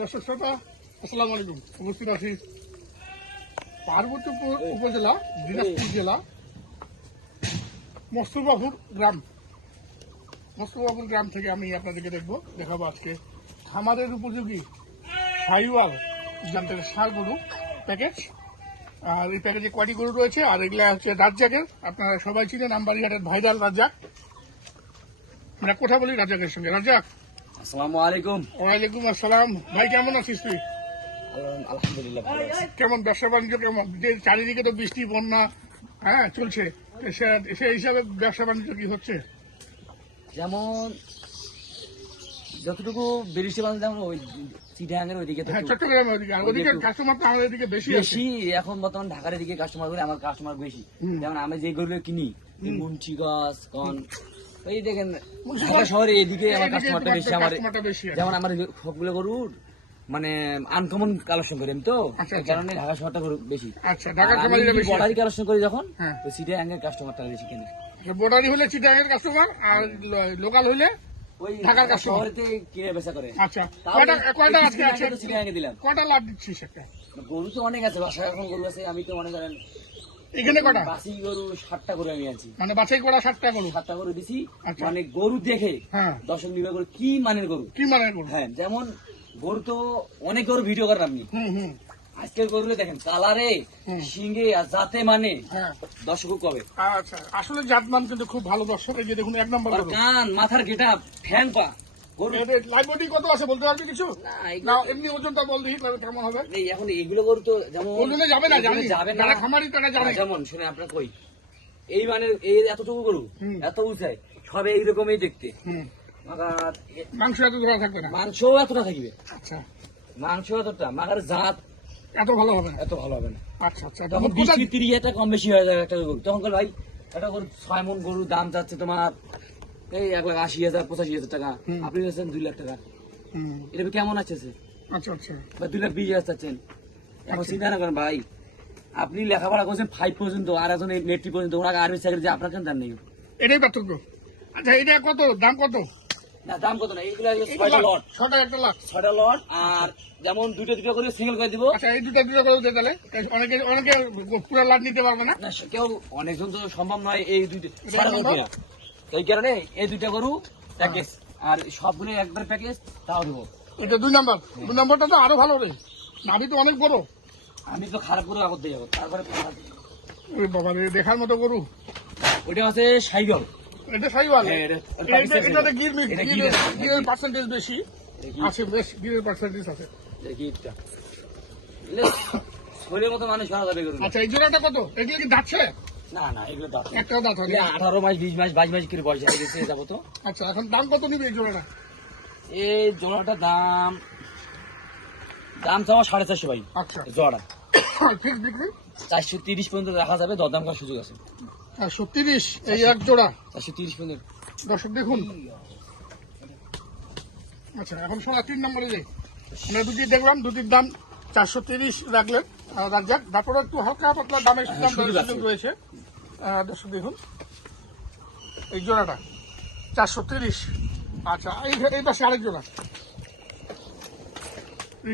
দর্শক শ্রোতা আসসালামু আলাইকুম। উপস্থিত আছি পার্বতীপুর উপজেলা দিনাজপুর জেলা মস্তফাপুর গ্রাম থেকে আমি আপনাদেরকে দেখাবো আজকে খামারের উপযোগী সাইওয়াল জাতের ষাঁড় গরু প্যাকেজ। আর এই প্যাকেজে কয়টি গরু রয়েছে, আর এগুলা হচ্ছে রাজ্জাকের। আপনারা সবাই চিনেন আমবাড়িহাটের ভাইরাল রাজ্জাক। মানে কথা বলি রাজ্জাকের সঙ্গে। রাজ্জাক, আসসালামু আলাইকুম। ওয়ালাইকুম আসসালাম। ভাই কেমন আছিস তুই? আলহামদুলিল্লাহ ভালো আছি। কেমন ব্যবসা বাণিজ্য কেমন? যে চারিদিকে তো বৃষ্টি বন্যা চলছে, সেই হিসাবে ব্যবসা বাণিজ্য কি হচ্ছে? যেমন যতটুকু বৃষ্টি বাংলা যেমন ওই চিটাগাঙ্গের ওইদিকে তো চট্টগ্রামের ওইদিকে, আর ওইদিকে কাস্টমার তো আমাদের এদিকে বেশি আছে। বেশি এখন বর্তমান ঢাকার এদিকে কাস্টমার করে আমার কাস্টমার বেশি। যেমন আমি যে গরুগুলো কিনি মুন্সি গাছ কন এই দেখেন ঢাকা শহরে এদিকে আমার কাস্টমারটা বেশি। আমার যেমন আমার সবগুলো গরুর মানে আনকমন কালেকশন করি আমি তো, এই কারণে ঢাকা শহরটা গরু বেশি। আচ্ছা, ঢাকার বেশি বর্ডারি কালেকশন করি যখন তো চিটাগাঙ্গের কাস্টমারটা বেশি কেনে। বর্ডারি হলে চিটাগাঙ্গের কাস্টমার, আর লোকাল হইলে ওই ঢাকার কাস্টমার শহরেতে কিনে বেচা করে। আচ্ছা, কয়টা আজকে আছে? চিটাগাঙ্গে দিলাম। কয়টা লাভ দিচ্ছিস একটা? গরু তো অনেক আছে, বাসায় এখন গরু আছে। আমি তো মনে করেন এখানে কয়টা বাসি গরু 60টা গরু আমি আনছি। মানে বাছাই করা 7টা গরু? 7টা গরু দিছি। আচ্ছা। মানে গরু দেখে হ্যাঁ, দর্শক নিবে গরু কি মানের গরু। কি মানের গরু? হ্যাঁ, যেমন গরু তো অনেক গরু ভিডিও করেন আপনি। আজকের গরুগুলো দেখেন কালারে শিঙে আর জাতে মানে দর্শক কবে। আচ্ছা, আসলে জাতমান কিন্তু খুব ভালো। দর্শক এই যে দেখুন, 1 নম্বর গরু। কান মাথার গেটা ফ্যান পা গরু। লাইভ বডি কত আছে বলতে পারবি কিছু? না না, এমনি ওজনটা বল দিই কেমন হবে। এই এখন এগুলো গরু তো যেমন ওজনে যাবে না, জানি যাবে না। যারা খামারি তারা জানে। যেমন শুনে আপনার কই এই মানে এই এতটুকু গরু এত উঁচাই সব এইরকমই দেখতে। মাংস এত ধরা থাকবে না, মাংস এতটা থাকবে। আচ্ছা, মাংস এতটা মাগার জাত এত ভালো হবে না। এত ভালো হবে না। আচ্ছা আচ্ছা, তখন 20-30 কম বেশি হয়ে যাবে একটা গরু। তখন ভাই একটা গরু 6 মণ গরুর দাম যাচ্ছে তোমার এই 1,80,000-85,000 টাকা। আপনি যাচ্ছেন 2 লাখ টাকা। এটা কেমন আছে? আচ্ছা আচ্ছা, বা 2,20,000 চাচ্ছেন। এখন চিন্তা না করেন ভাই, আপনি লেখাপড়া করছেন 5 পর্যন্ত, আর একজন মেট্রিক পর্যন্ত, ওনাকে আর্মি চাকরি যে আপনার কেন দাম নেই। এটাই পার্থক্য। আচ্ছা, এটা কত দাম? কত না দাম কত না, এইগুলো 6টা লট। 6টা একটা লাখ, 6টা লট। আর যেমন দুটো করে সিঙ্গেল করে দিব। আচ্ছা, এই দুটো করে দিতে তাহলে অনেকে পুরো লাট নিতে পারবে না। না কেউ অনেকজন তো সম্ভব নয় এই দুইটা 6টা গরু কেনা। এই কারণে এই 2টা গরু প্যাকেজ, আর সবগুলো একবার প্যাকেজ তাও দেবো। এটা 2 নাম্বার। 2 নাম্বারটা তো আরো ভালো রে, নাভি তো অনেক বড়। আমি তো খারাপ গরু আগত দিয়ে যাবো, তারপরে ওই বাবা রে, দেখার মতো গরু। ওইটা আছে সাইগল। এটা সাইওয়াল। এটা গিরের পার্সেন্টেজ বেশি আছে, বেশ গিরের পার্সেন্টেজ আছে। শরীরের মতো মানুষ ভালো যাবে গরু। আচ্ছা, এই জোড়াটা কত? এগুলো কি দাচ্ছে? না না, এগুলো দাঁত একটাও দাঁত হবে? 18 মাস 20 মাস 22 মাস করে বয়স হয়ে গেছে যাবো তো। আচ্ছা, এখন দাম কত নিবে এই জোড়াটা? এই জোড়াটা দাম চাওয়া 450 ভাই। আচ্ছা, জোড়া ফিক্স বিক্রি 430 পর্যন্ত রাখা যাবে, দরদাম করার সুযোগ আছে। 430 এই এক জোড়া। 430 পর্যন্ত দর্শক দেখুন। আচ্ছা, এখন শোনা 3 নম্বরে যাই। আমরা দুটি দেখলাম, দুটির দাম 430 রাখলেন রাজ্জাক। তারপরে একটু হালকা পাতলা দামের সুযোগ রয়েছে। দর্শক দেখুন, এই জোড়াটা 430। আচ্ছা, এই পাশে আরেক জোড়া,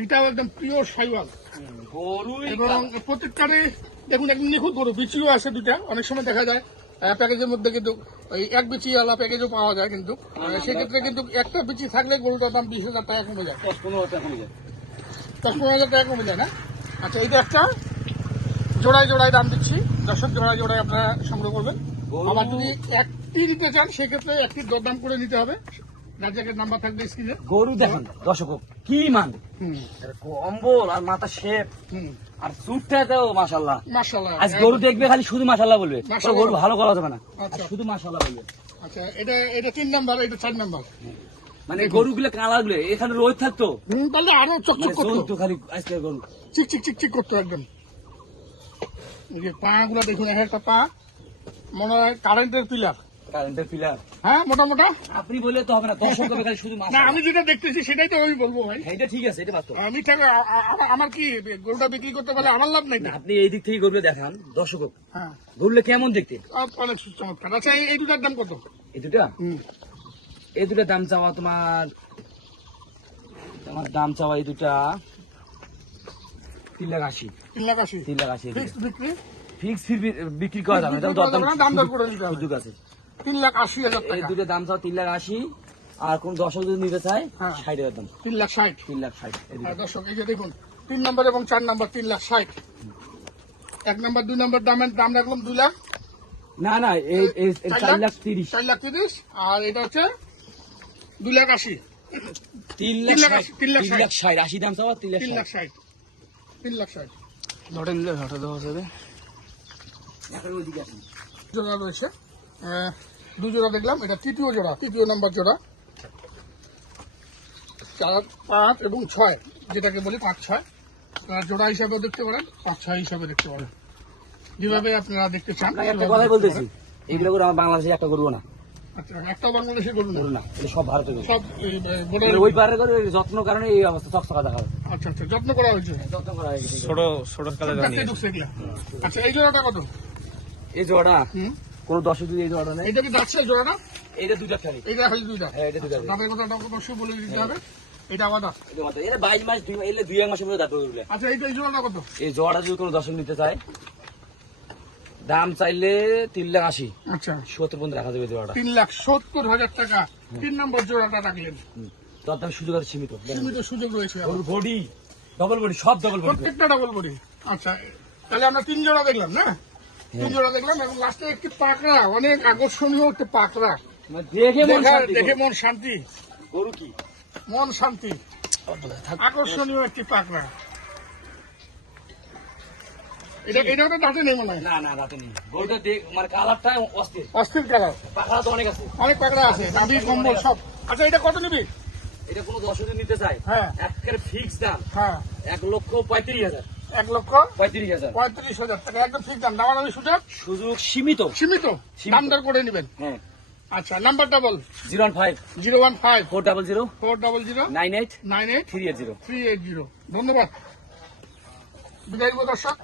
এটাও একদম পিওর সাইওয়াল এবং প্রত্যেকটারই দেখুন একদম নিখুঁত গরু। বিচিও আছে 2টা। অনেক সময় দেখা যায় প্যাকেজের মধ্যে কিন্তু ওই এক বিচি আলা প্যাকেজও পাওয়া যায়, কিন্তু সেক্ষেত্রে কিন্তু একটা বিচি থাকলে গরুটার দাম 20,000 টাকা কমে যায়, 10-15 টাকা কমে যায়। 10-15,000 টাকা কমে যায় না? আচ্ছা, এটা একটা জোড়ায় জোড়ায় দাম দিচ্ছি। দর্শক জোড়ায় জোড়ায় আপনারা সংগ্রহ করবেন। আবার যদি একটি নিতে চান সেক্ষেত্রে একটি দরদাম করে নিতে হবে। রাজ্জাকের নাম্বার থাকবে স্ক্রিনে। গরু দেখেন দর্শক কি মান, কম্বল আর মাথা শেপ আর চুটটা তো মাশাআল্লাহ মাশাআল্লাহ। আজ গরু দেখবে খালি শুধু মাশাআল্লাহ বলবে, গরু ভালো করা যাবে না, শুধু মাশাআল্লাহ বলবে। আচ্ছা, এটা 3 নাম্বার, এটা 4 নাম্বার। মানে গরুগুলো কালার গুলো এখানে রোদ থাকতো তাহলে আরো চকচক করতো, খালি আজকে গরু চিক চিক চিক চিক করতো একদম। এই যে পা গুলা দেখুন, একটা পা মনে হয় কারেন্টের পিলার। কারেন্টের পিলার? হ্যাঁ, মোটা মোটা। আপনি বললে তো হবে না, দর্শক হবে খালি শুধু না, আমি যেটা দেখতেছি সেটাই তো আমি বলবো ভাই। এটা ঠিক আছে, এটা বাস্তব। আমি আমার কি গরুটা বিক্রি করতে পারলে আমার লাভ নাই? আপনি এই দিক থেকে গরুগুলো দেখান দর্শক। হ্যাঁ, গরুগুলো কেমন দেখতে? অনেক চমৎকার। আচ্ছা, এই দুটার দাম কত? এই দুটার দাম চাওয়া তোমার আমার দাম চাওয়া এই দুটা 3,80,000। 3,80,000 3,80,000 ফিক্সড বিক্রি ফিক্স বিক্রি করা যাবে না, বিক্রি করা যাবে না, দাম দর করে নিতে হবে। সুযোগ আছে। 3,80,000 এই টাকা। দুটো দাম চাও 3,80,000, আর কোন দর্শক যদি নিতে চায় হ্যাঁ। 60,000 দাম। 3,60,000 3,60,000 এই দুটো। আর দর্শক এই যে দেখুন 3 নম্বর এবং 4 নম্বর 3,60,000। 1 নম্বর 2 নম্বর দাম রাখলাম 2 লাখ। না না, এই 4,30,000। 4,30,000 আর এটা হচ্ছে 2,80,000। 3,60,000 80 দাম চাওয়া 3,60,000। 3,60,000 ধরে নিলে ঘটা দেওয়া যাবে। এখন ওইদিকে আসুন। জোড়া রয়েছে, 2 জোড়া দেখলাম, এটা তৃতীয় জোড়া, 3 নম্বর জোড়া। 4, 5 এবং 6, যেটাকে বলি 5-6 জোড়া হিসাবেও দেখতে পারেন, 5-6 হিসাবে দেখতে পারেন, যেভাবে আপনারা দেখতে চান। আপনাকে একটা কথাই বলতেছি, এগুলো করে আমার বাংলাদেশে একটা করবো না। আচ্ছা, একটা বাংলাদেশে করুন করবো না, এটা সব ভারতে করবো। সব border- ওই পারে করে যত্ন কারণে এই অবস্থা চকচকা দেখা যাচ্ছে। আচ্ছা আচ্ছা, যত্ন করা হয়েছে। যত্ন করা হয়ে গেছে। চারটে ঢুকছে এগুলা। আচ্ছা, এই জোড়াটা কত? এই জোড়া হুম, কোন দর্শক যদি এই জোড়াটা নেই, এইটা কি যাচ্ছে জোড়াটা? এইটা দুইটা খালি। এইটা হচ্ছে 2টা। হ্যাঁ, এটা দুইটা। দামের কথাটা অবশ্যই বলে দিতে হবে। এটা আলাদা। এটা 22 মাস 2 মাসের মধ্যে দাঁত করবে। আচ্ছা, এই জোড়াটা কত? এই জোড়াটা যদি কোনো দর্শক নিতে চায়, দাম চাইলে 3,80,000, আচ্ছা, 70 পর্যন্ত রাখা যাবে জোড়াটা। 3,70,000 টাকা 3 নম্বর জোড়াটা রাখলেন। তার দাম সুযোগ আছে সীমিত। সীমিত সুযোগ রয়েছে আবার। বডি ডবল বডি, সব ডবল বডি। প্রত্যেকটা ডাবল বডি। আচ্ছা, তাহলে আমরা 3 জোড়া দেখলাম না? 3 জোড়া দেখলাম এবং লাস্টে একটি পাকড়া, অনেক আকর্ষণীয় একটি পাকড়া। দেখে মন শান্তি, গরু কি মন শান্তি, আকর্ষণীয় একটি পাকড়া। এটাও তো দাঁতে নেই মনে হয়। না না, রাতে নেই। গরুটা দেখ মানে কালারটা অস্থির, অস্থির কালার, পাখা তো অনেক আছে। অনেক পাকড়া আছে, নাভি কম্বল সব। আচ্ছা, এটা কত নিবি? এটা কোনো দর্শক যদি নিতে চায়, হ্যাঁ একের ফিক্স দাম হ্যাঁ, 1,35,000। 1,35,000 35,000 টাকা একদম ঠিক দাম। দামাদামি সুযোগ সুযোগ সীমিত। সীমিত, দাম দর করে নেবেন। হ্যাঁ, আচ্ছা, নাম্বারটা বল। 015 015 400 400 98 98 380। 380। ধন্যবাদ। বিদায় দর্শক।